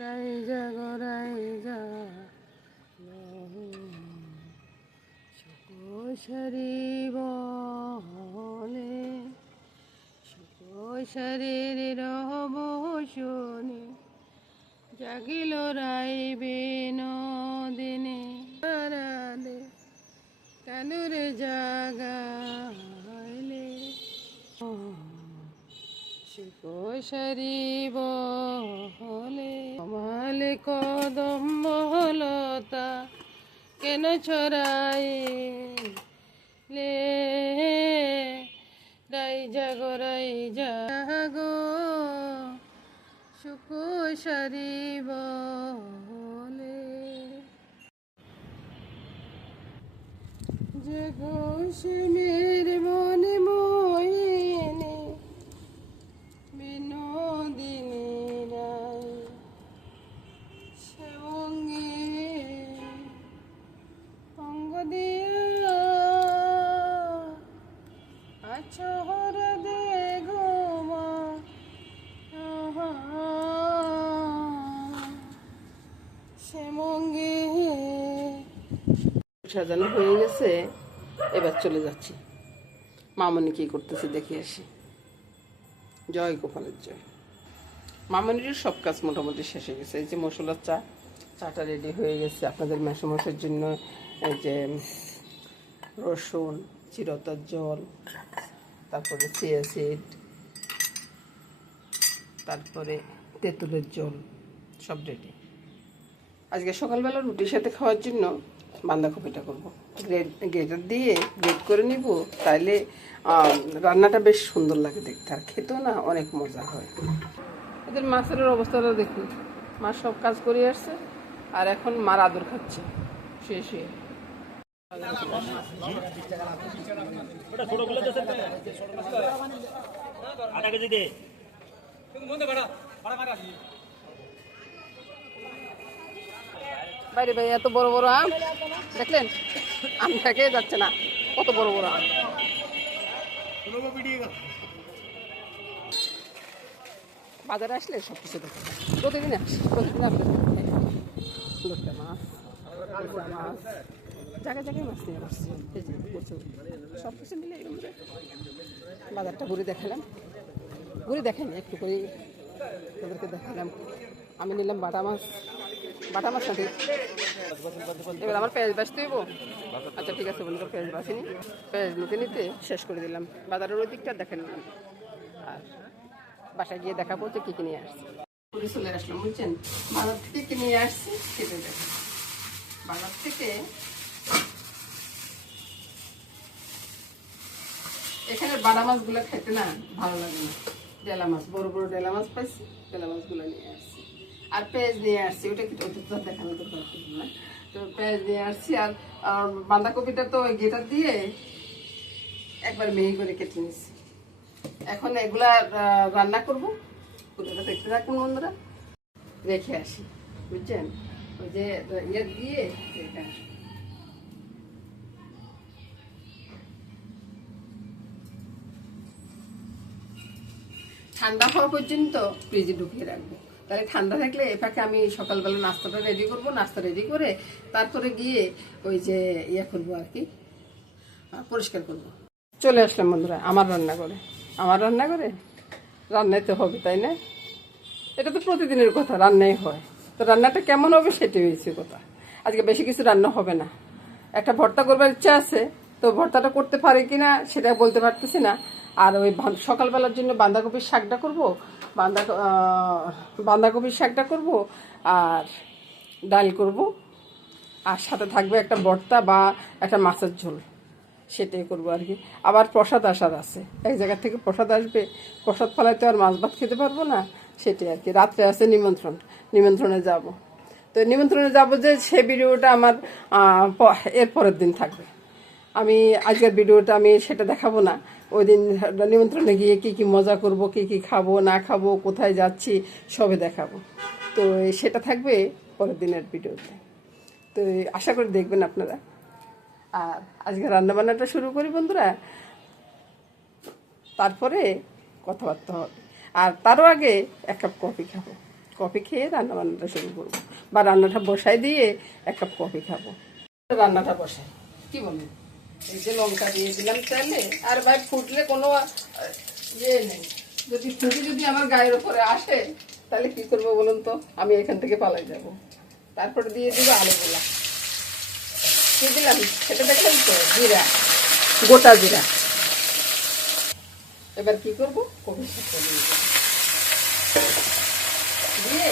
রাইজা গো রাইজা সুকোশরী বলে সুকোশরীর বসনে জাগিল রাইবে নদিনে আড়ালে কানুরে জাগাইলে সুকোশরী বলে কমালে কদম্ব লতা কেন ছড়াইলে রাইজা গো রাইজা গো সুকোশরী বলে যে কুসুমের মনে মোহিনী বিনোদিনী রাই সেবঙ্গে অঙ্গ দিয়া আছর দে ঘুমা সেবঙ্গে সাজানো হয়ে গেছে, এবার চলে যাচ্ছি। মামনি কি করতেছে দেখে আসি। জয় গোপালের জয়। মামনির সব কাজ মোটামুটি শেষ হয়ে গেছে। এই যে মশলার চাটা রেডি হয়ে গেছে আপনাদের মেসমসের জন্য। এই যে রসুন, চিরতার জল, তারপরে চিয়া সিড, তারপরে তেঁতুলের জল, সব রেডি। আজকে সকালবেলা রুটির সাথে খাওয়ার জন্য বাঁধাকপিটা করবো। গ্রেটার দিয়ে গ্রেট করে নিব, তাইলে রান্নাটা বেশ সুন্দর লাগে দেখতে, আর খেতেও না অনেক মজা হয়। এদের মাছের অবস্থাটা দেখুন, মা সব কাজ করে আসছে আর এখন মার আদর খাচ্ছে শুয়ে শুয়ে। বাইরে ভাই এত বড় বড় আম দেখলেন, আম থেকে যাচ্ছে না, কত বড় বড় আম। বাজারে আসলে সব কিছু দেখে, প্রতিদিন আসি, প্রতিদিন আসলে লোকটা মাছ মাছ জায়গায় জায়গায় মাছ নিয়ে আসছি, সব কিছু মিলে এরকম বাজারটা ঘুরে দেখালাম। ঘুরে দেখাইনি, একটু করে ওদেরকে দেখালাম। আমি নিলাম বাটা মাছ নাকি। এবার আমার পেঁয়াজ বাছতে হইব। আচ্ছা ঠিক আছে বন্ধুরা, পেঁয়াজ বাছিনি, পেঁয়াজ নিতে শেষ করে দিলাম। বাজারের ওই দিকটা দেখে নিলাম, আর বাসায় গিয়ে দেখাবো যে কী নিয়ে আসছি। চলে আসলাম বুঝছেন, বাজার থেকে কিনে আসছি। খেতে দেখেন বাজার থেকে এখানে বাটা মাছগুলো খেতে না ভালো লাগে না। ডেলা মাছ, বড় বড় ডেলা মাছ পাইছি, ডেলা মাছগুলো নিয়ে আসছি। আর পেঁয়াজ নিয়ে আসছি, ওটা কি দেখানো তো না। তো পেঁয়াজ নিয়ে আসছি, আর বাঁধাকপিটা তো ওই গেটার দিয়ে একবার মিহি করে কেটে নিচ্ছি। এখন এগুলা রান্না করবো, পুরোটা দেখতে থাকুন বন্ধুরা, রেখে আসি বুঝছেন। ওই যে ইয়ে দিয়ে রেখে আসি। ঠান্ডা হওয়া পর্যন্ত ফ্রিজে ঢুকিয়ে রাখবো, তাহলে ঠান্ডা থাকলে এটাকে আমি সকালবেলা নাস্তাটা রেডি করবো। নাস্তা রেডি করে তারপরে গিয়ে ওই যে ইয়ে করবো আর কি, পরিষ্কার করবো। চলে আসলাম বন্ধুরা আমার রান্নাঘরে। রান্নাই তো হবে তাই না, এটা তো প্রতিদিনের কথা, রান্নাই হয়। তো রান্নাটা কেমন হবে সেটাই হয়েছে কথা। আজকে বেশি কিছু রান্না হবে না, একটা ভর্তা করবার ইচ্ছা আছে, তো ভর্তাটা করতে পারি কিনা সেটা বলতে পারতেছি না। আর ওই সকালবেলার জন্য বাঁধাকপির শাকটা করবো, বাঁধাকপির শাকটা করবো, আর ডাল করব, আর সাথে থাকবে একটা ভর্তা বা একটা মাছের ঝোল, সেটাই করবো আর কি। আবার প্রসাদ আসার আছে, এক জায়গা থেকে প্রসাদ আসবে, প্রসাদ ফলাইতে আর মাছ ভাত খেতে পারবো না, সেটাই আর কি। রাত্রে আছে নিমন্ত্রণে যাব। তো নিমন্ত্রণে যাব যে সে ভিডিওটা আমার এর পরের দিন থাকবে। আমি আজকের ভিডিওটা আমি সেটা দেখাবো না। ওই দিন নিমন্ত্রণে গিয়ে কী কী মজা করব, কী কী খাবো না খাবো, কোথায় যাচ্ছি সবে দেখাবো। তো সেটা থাকবে পরের দিনের ভিডিওতে। তো আশা করি দেখবেন আপনারা। আর আজকে রান্নাবান্নাটা শুরু করি বন্ধুরা, তারপরে কথাবার্তা হবে। আর তারও আগে 1 কাপ কফি খাবো। কফি খেয়ে রান্নাবান্নাটা শুরু করবো, বা রান্নাটা বসাই দিয়ে 1 কাপ কফি খাবো। রান্নাটা বসাই, কি বলবো? এই যে লঙ্কা দিয়ে দিলাম তেলে, আর ভাই ফুটলে কোনো ইয়ে নেই। যদি আমার গায়ের উপরে আসে তাহলে কি করবো বলুন তো? আমি এখান থেকে পালাই যাব। তারপরে দিয়ে দিব আলুগুলা। কি দিলাম সেটা দেখলেন তো? জিরা, গোটা জিরা। এবার কি করবো? কফি দিয়ে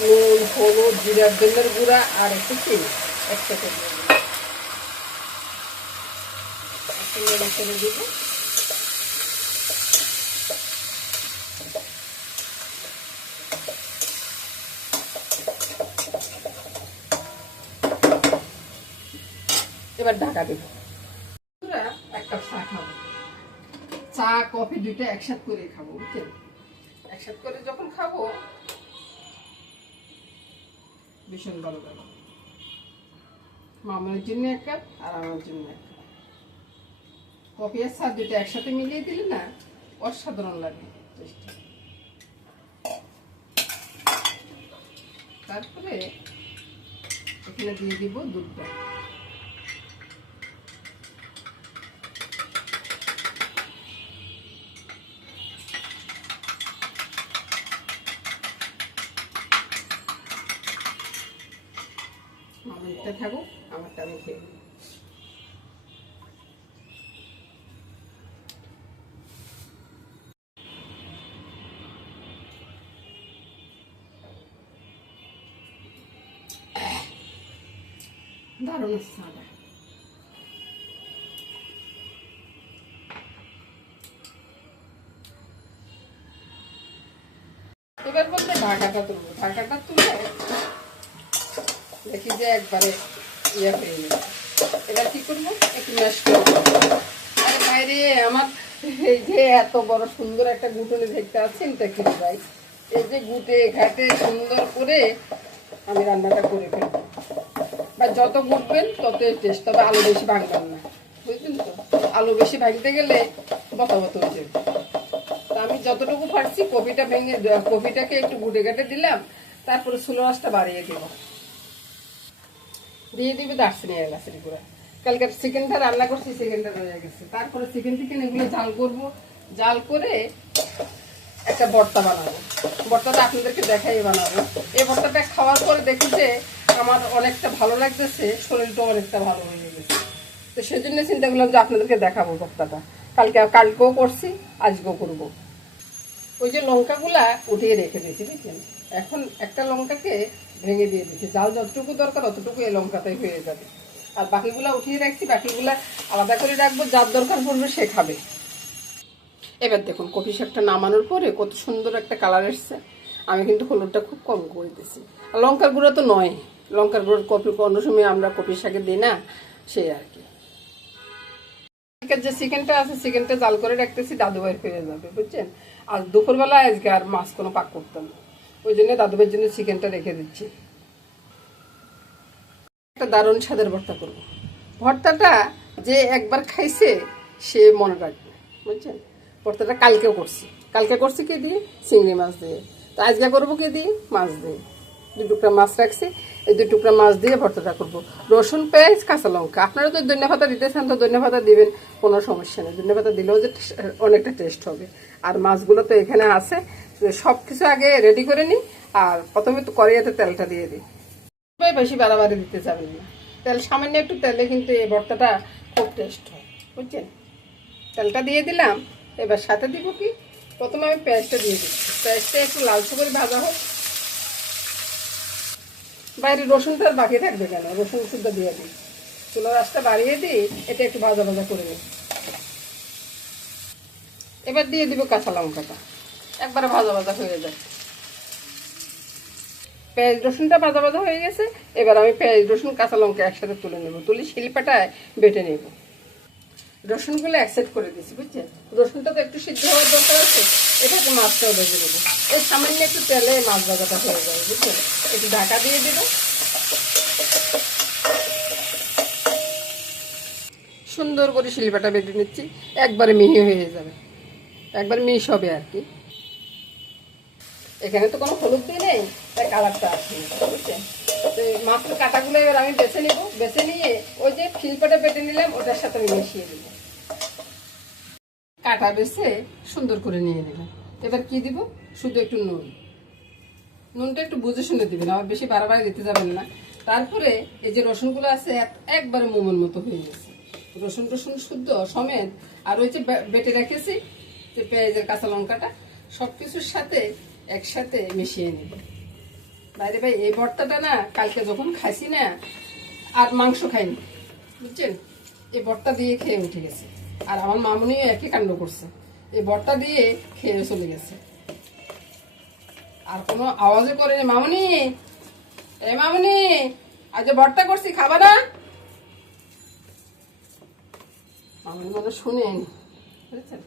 নুন, হলুদ, জিরার ধনের গুঁড়া আর একটু চিনি একসাথে দিয়ে দিব। এবার ঢাকা দেব। 1 কাপ চা খাবো। চা কফি দুইটা একসাথে করে খাবো, বুঝছেন? একসাথে করে যখন খাবো ভীষণ ভালো লাগে। মামার জন্য 1 কাপ আর আমার জন্য 1 কাপ। কফি আর চা দুইটা একসাথে মিলিয়ে দিলে না অসাধারণ লাগে, টেস্টি। তারপরে এখানে দিয়ে দিব দুধটা। মামারটা থাকুক, আমারটা আমি খেয়ে নিই। দারুণ সাদা। এবার বলতে ঢাকাটা তুলবো। ঢাকাটা তুলে দেখি যে একবারে ইয়ে হয়ে গেছে। এবার কি করবো? একটু ম্যাশ করবো। আরে বাইরে আমার এই যে এত বড় সুন্দর একটা গুটনে দেখতে পাচ্ছেন, এটা কি ভাই? এই যে গুটে ঘাটে সুন্দর করে আমি রান্নাটা করে ফেলবো। বা যত গুটবেন তত টেস্ট। তবে আলু বেশি ভাঙবেন না, বুঝলেন তো? আলু বেশি ভাঙতে গেলে বতা বতা হয়ে যাবে। তা আমি যতটুকু পারছি কপিটাকে একটু গুটে ঘাটে দিলাম। তারপরে চুলো আঁচটা বাড়িয়ে দিব। দিয়ে দিবে দারচিনি, এলাচের গুঁড়া। কালকে চিকেনটা রান্না করছি, চিকেনটা রয়ে গেছে। তারপরে চিকেন এগুলো জাল করব। জাল করে একটা ভর্তা বানাবো। ভর্তাটা আপনাদেরকে দেখাই বানাবো। এই ভর্তাটা খাওয়ার পরে দেখি যে আমার অনেকটা ভালো লাগতেছে, শরীরটাও অনেকটা ভালো হয়ে গেছে। তো সেই জন্য চিন্তা করলাম যে আপনাদেরকে দেখাবো ভর্তাটা। কালকেও করছি, আজকেও করবো। ওই যে লঙ্কাগুলা উঠিয়ে রেখে দিয়েছি, বুঝছেন? এখন একটা লঙ্কাকে ভেঙে দিয়ে দিচ্ছি। জাল যতটুকু দরকার অতটুকু এই লঙ্কাটাই হয়ে যাবে। আর বাকিগুলা উঠিয়ে রাখছি, বাকিগুলা আলাদা করে রাখবো। যার দরকার পড়বে সে খাবে। এবার দেখুন কপি শাকটা নামানোর পরে কত সুন্দর একটা কালার এসছে। আমি কিন্তু হলুদটা খুব কম করে দিয়েছি। আর লঙ্কার গুঁড়ো তো নয়, লঙ্কার গুঁড়োর কপি অন্য সময় আমরা কপি শাকে দিই না, সেই আর কি। যে চিকেনটা আছে, চিকেনটা জাল করে রাখতেছি, দাদু ভাইয়ের ফিরে যাবে, বুঝছেন? আর দুপুরবেলা আজকে আর মাছ কোনো পাক করতাম না, ওই জন্য দাদু ভাইয়ের জন্য চিকেনটা রেখে দিচ্ছি। একটা দারুণ স্বাদের ভর্তা করবো। ভর্তাটা যে একবার খাইছে সে মনে রাখবে, বুঝছেন? ভর্তাটা কালকে করছি কি দিয়ে? চিংড়ি মাছ দিয়ে। তো আজকে করবো কি দিয়ে? মাছ দিয়ে। 2 টুকরা মাছ রাখছি, এই 2 টুকরা মাছ দিয়ে ভর্তাটা করবো। রসুন, পেঁয়াজ, কাঁচা লঙ্কা। আপনারা তো ধনিয়া পাতা দিতে চান তো ধনিয়া পাতা দিবেন, কোনো সমস্যা নেই। ধনিয়া পাতা দিলেও যে অনেকটা টেস্ট হবে। আর মাছগুলো তো এখানে আছে, সব কিছু আগে রেডি করে নিই। আর প্রথমে তো কড়াইতে তেলটা দিয়ে দিই। বেশি বাড়াবাড়ি দিতে যাবেন না। তেল সামান্য একটু তেলে কিন্তু এই ভর্তাটা খুব টেস্ট হয়, বুঝছেন? তেলটা দিয়ে দিলাম। এবার সাথে দিব কি? প্রথমে আমি পেঁয়াজটা দিয়ে দিচ্ছি। পেঁয়াজটা একটু লালচে করে ভাজা হোক। বাইরে রসুনটা আর বাকি থাকবে কেন? রসুন শুদ্ধ দিয়ে দিই। চুলার আঁচটা বাড়িয়ে দিই, এটা একটু ভাজা ভাজা করে নিই। এবার দিয়ে দিব কাঁচা লঙ্কাটা, একবারে ভাজা ভাজা হয়ে যায়। পেঁয়াজ রসুনটা ভাজা ভাজা হয়ে গেছে। এবার আমি পেঁয়াজ রসুন কাঁচা লঙ্কা একসাথে তুলে নেব, তুলে শিলপাটায় বেটে নেব। রসুনগুলো অ্যাকসেপ্ট করে দিচ্ছি, বুঝছেন? রসুনটা তো একটু সিদ্ধ হওয়ার দরকার আছে। এটাকে মাছটাও ভেজে দেবো। এই সামান্য একটু তেলে মাছ ভাজাটা হয়ে যাবে, বুঝছেন? একটু ঢাকা দিয়ে দেবো। সুন্দর করে শিলপাটা বেটে নিচ্ছি, একবারে মিহি হয়ে যাবে। একবার মিশ হবে আর কি। এখানে তো কোনো হলুদ দিয়ে নেই, তাই কালারটা আসছে বুঝছেন। তো মাছের কাঁটাগুলো এবার আমি বেছে নিব, বেছে নিয়ে ওই যে খিলপাটা বেটে নিলাম ওটার সাথে আমি মিশিয়ে দেবো। কাটা বেছে সুন্দর করে নিয়ে নিলাম। এবার কি দিব, শুধু একটু নুন, নুনটা একটু বুঝে শুনে দিবেন, আবার বেশি বাড়াবাড়ি দিতে যাবেন না। তারপরে এই যে রসুনগুলো আছে একবারে মোমোর মতো হয়ে গেছে, রসুন টসুন শুদ্ধ সমেত। আর ওই যে বেটে রেখেছি যে পেঁয়াজের কাঁচা লঙ্কাটা, সব কিছুর সাথে একসাথে মিশিয়ে নেব। বাইরে ভাই এই ভর্তাটা না কালকে যখন খাইছি না, আর মাংস খাইনি বুঝছেন, এই ভর্তা দিয়ে খেয়ে উঠে গেছে। আর আমার মামুনিও একই কাণ্ড করছে, এই ভর্তা দিয়ে খেয়ে চলে গেছে। আর কোনো আওয়াজও করেনি। মামুনি, এ মামুনি, আজ ভর্তা করছি, খাবা না? মামুনি মানে শুনেন, বুঝছেন।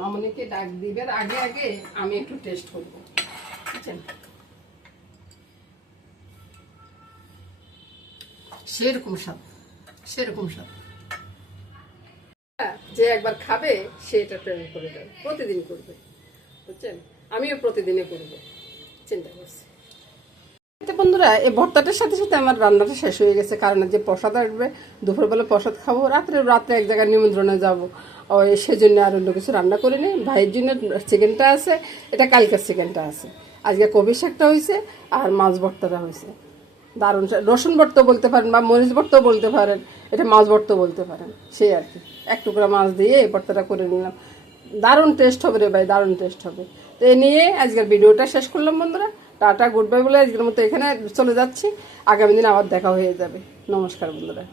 মামুনিকে ডাক দিবার আগে আগে আমি একটু টেস্ট করবো, বুঝছেন। সেরকম স্বাদ, সেরকম স্বাদ। যে একবার খাবে সে এটা ট্রাই করে যাবে, প্রতিদিন করবে, বুঝছেন। আমিও প্রতিদিনে করবো চিন্তা করছি। বন্ধুরা, এই ভর্তাটার সাথে সাথে আমার রান্নাটা শেষ হয়ে গেছে, কারণ যে প্রসাদ আসবে, দুপুরবেলা প্রসাদ খাবো, রাত্রে এক জায়গায় নিমন্ত্রণে যাবো, ওই সেজন্য আর অন্য কিছু রান্না করিনি। ভাইয়ের জন্য চিকেনটা আছে, এটা কালকের চিকেনটা আছে, আজকে কবি শাকটা হয়েছে, আর মাছ ভর্তাটা হয়েছে। দারুণ, রসুন ভর্তা বলতে পারেন বা মরিচ ভর্তাও বলতে পারেন, এটা মাছ ভর্তা বলতে পারেন, সেই আর কি। এক টুকরা মাছ দিয়ে এই ভর্তাটা করে নিলাম। দারুণ টেস্ট হবে রে ভাই, দারুণ টেস্ট হবে। তো এ নিয়ে আজকের ভিডিওটা শেষ করলাম বন্ধুরা। টাটা, গুড বাই বলে আজকের মতো এখানে চলে যাচ্ছি। আগামী দিন আবার দেখা হয়ে যাবে। নমস্কার বন্ধুরা।